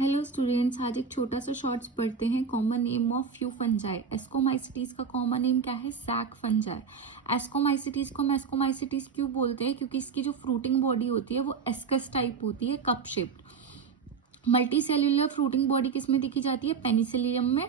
Hello students, आज एक छोटा सा शॉर्ट्स पढ़ते हैं। Common name of few fungi. Ascomycetes का कॉमन नेम क्या है? Sac fungi. एस्कोमाइसिटीज को एस्कोमाइसिटीज क्यों बोलते हैं? क्योंकि इसकी जो फ्रूटिंग बॉडी होती है वो एस्कस टाइप होती है, cup shaped. Multi cellular fruiting body किस में दिखी जाती है? पेनिसिलियम में।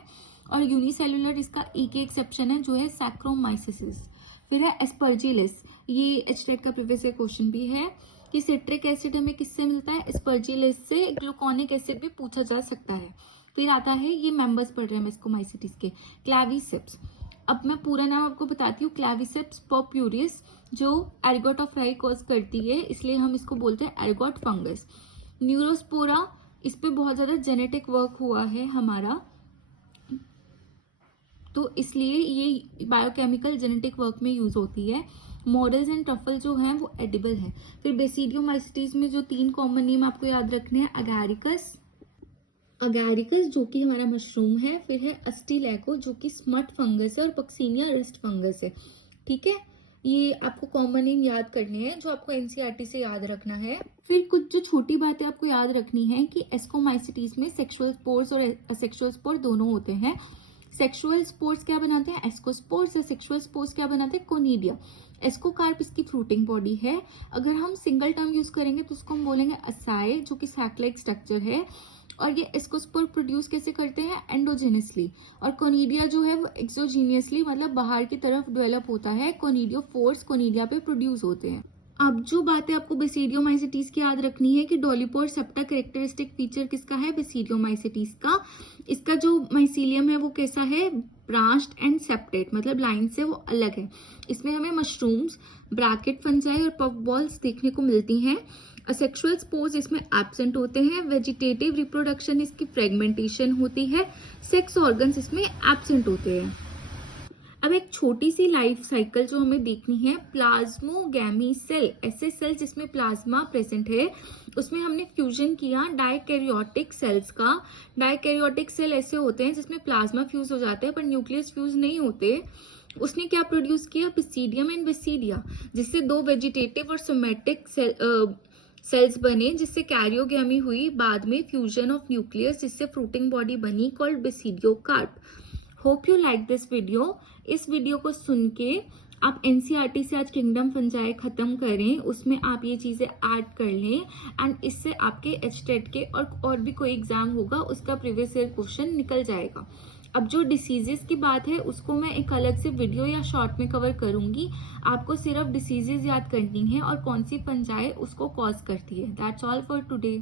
और यूनिसेल्यूलर इसका एक ही एक्सेप्शन है जो है सैक्रोमाइसिस। फिर है एस्परजिलिस। ये एचटेट का प्रीवियस क्वेश्चन भी है कि सिट्रिक एसिड हमें किससे मिलता है? एस्परजिलिस से। ग्लूकोनिक एसिड भी पूछा जा सकता है। फिर आता है, ये मेंबर्स पढ़ रहे हैं एस्कोमाइसिटीज के, क्लैविसेप्स। अब मैं पूरा नाम आपको बताती हूँ। क्लैविसेप्स पर्प्यूरियस, जो एर्गोट ऑफ राई कॉज करती है, इसलिए हम इसको बोलते हैं एर्गोट फंगस। न्यूरोस्पोरा, इस पे बहुत ज्यादा जेनेटिक वर्क हुआ है हमारा, तो इसलिए ये बायोकेमिकल जेनेटिक वर्क में यूज होती है। मॉडल्स एंड ट्रफल जो हैं वो एडिबल हैं। फिर बेसिडियोमाइसिटीज में जो 3 कॉमन नेम आपको याद रखने हैं, अगैरिकस, जो कि हमारा मशरूम है। फिर है अस्टिलैको जो कि स्मट फंगस है, और पक्सीनिया रस्ट फंगस है। ठीक है, ये आपको कॉमन नेम याद करने हैं जो आपको एनसीईआरटी से याद रखना है। फिर कुछ जो छोटी बातें आपको याद रखनी है कि एस्कोमाइसिटीज में सेक्सुअल स्पोर्स और असेक्सुअल स्पोर दोनों होते हैं। सेक्सुअल स्पोर्स क्या बनाते हैं? एस्कोस्पोर्स। या सेक्सुअल स्पोर्स क्या बनाते हैं? कोनिडिया। एस्कोकार्प इसकी फ्रूटिंग बॉडी है। अगर हम सिंगल टर्म यूज करेंगे तो उसको हम बोलेंगे असाए, जो कि सैक लाइक स्ट्रक्चर है। और ये एस्कोस्पोर प्रोड्यूस कैसे करते हैं? एंडोजेनसली। और कोनिडिया जो है वो एक्सोजीनियसली, मतलब बाहर की तरफ डेवलप होता है। कोनिडियोफोर्स कोनिडिया पे प्रोड्यूस होते हैं। अब जो बातें आपको बेसिडियोमाइसिटीज की याद रखनी है कि डोलिपोर सेप्टा कैरेक्टरिस्टिक फीचर किसका है? बेसिडियोमाइसिटीज का। इसका जो माइसीलियम है वो कैसा है? ब्रांच्ड एंड सेप्टेड, मतलब लाइन से वो अलग है। इसमें हमें मशरूम्स, ब्रैकेट फंजाई और पफ बॉल्स देखने को मिलती हैं। असेक्सुअल स्पोर्स इसमें एब्सेंट होते हैं। वेजिटेटिव रिप्रोडक्शन इसकी फ्रेगमेंटेशन होती है। सेक्स ऑर्गन्स इसमें एब्सेंट होते हैं। अब एक छोटी सी लाइफ साइकिल जो हमें देखनी है, प्लाज्मोगैमी सेल, ऐसे सेल जिसमें प्लाज्मा प्रेजेंट है, उसमें हमने फ्यूजन किया डाइकैरियोटिक सेल्स का। डाइकैरियोटिक सेल ऐसे होते हैं जिसमें प्लाज्मा फ्यूज हो जाते हैं पर न्यूक्लियस फ्यूज नहीं होते। उसने क्या प्रोड्यूस किया? पिसीडियम एंड बेसिडिया, जिससे 2 वेजिटेटिव और सोमेटिक सेल्स बने, जिससे कैरियोगैमी हुई। बाद में फ्यूजन ऑफ न्यूक्लियस, जिससे फ्रूटिंग बॉडी बनी called basidiocarp. Hope you like this video. इस वीडियो को सुन के आप एनसीईआरटी से आज किंगडम फंजाई खत्म करें, उसमें आप ये चीजें ऐड कर लें, एंड इससे आपके एचटेट के और भी कोई एग्जाम होगा उसका प्रीवियस ईयर क्वेश्चन निकल जाएगा। अब जो डिसीजेस की बात है उसको मैं एक अलग से वीडियो या शॉर्ट में कवर करूंगी। आपको सिर्फ डिसीजेस याद करनी है और कौन सी फंजाई उसको कॉज करती है। That's all for today.